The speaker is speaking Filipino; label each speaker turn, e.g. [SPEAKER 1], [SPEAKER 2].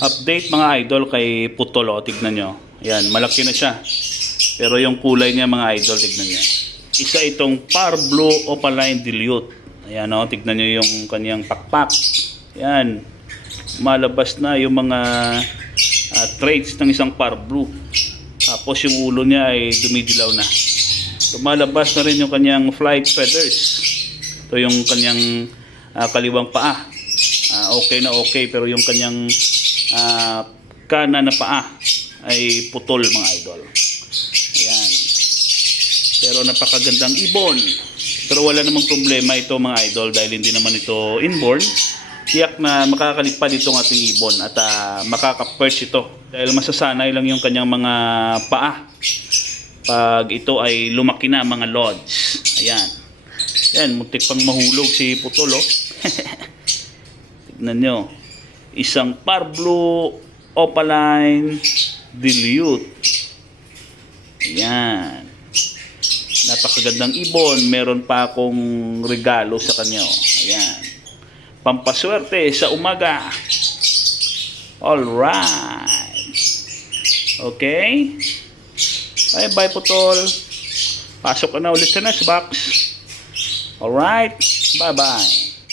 [SPEAKER 1] update mga idol kay Putol. O, tignan nyo. Ayan, malaki na siya. Pero yung kulay niya mga idol, tignan nyo. Isa itong Par Blue Opaline Dilute. Ayan o, tignan nyo yung kanyang pakpak. Ayan. Malabas na yung mga ah, traits ng isang Par Blue. Tapos yung ulo niya ay dumidilaw na. Lumalabas na rin yung kanyang flight feathers. Ito yung kanyang ah, kaliwang paa. Ah, okay na okay pero yung kanyang ah, kanan na paa ay putol mga idol. Ayan. Pero napakagandang ibon. Pero wala namang problema ito mga idol dahil hindi naman ito inborn. Tiyak na makakalipad itong ating ibon at ah, makaka-perch ito. Dahil masasanay lang yung kanyang mga paa pag ito ay lumaki na mga lods. Ayan. Ayan, muntik pang mahulog si Putol oh. Tignan nyo. Isang Parblo Opaline Dilute. Ayan. Napakagandang ibon. Meron pa akong regalo sa kanya. oh. Ayan. Pampaswerte sa umaga. Alright. Okay. Bye bye putol. Pasok ka na ulit sa next box. Alright. Bye bye.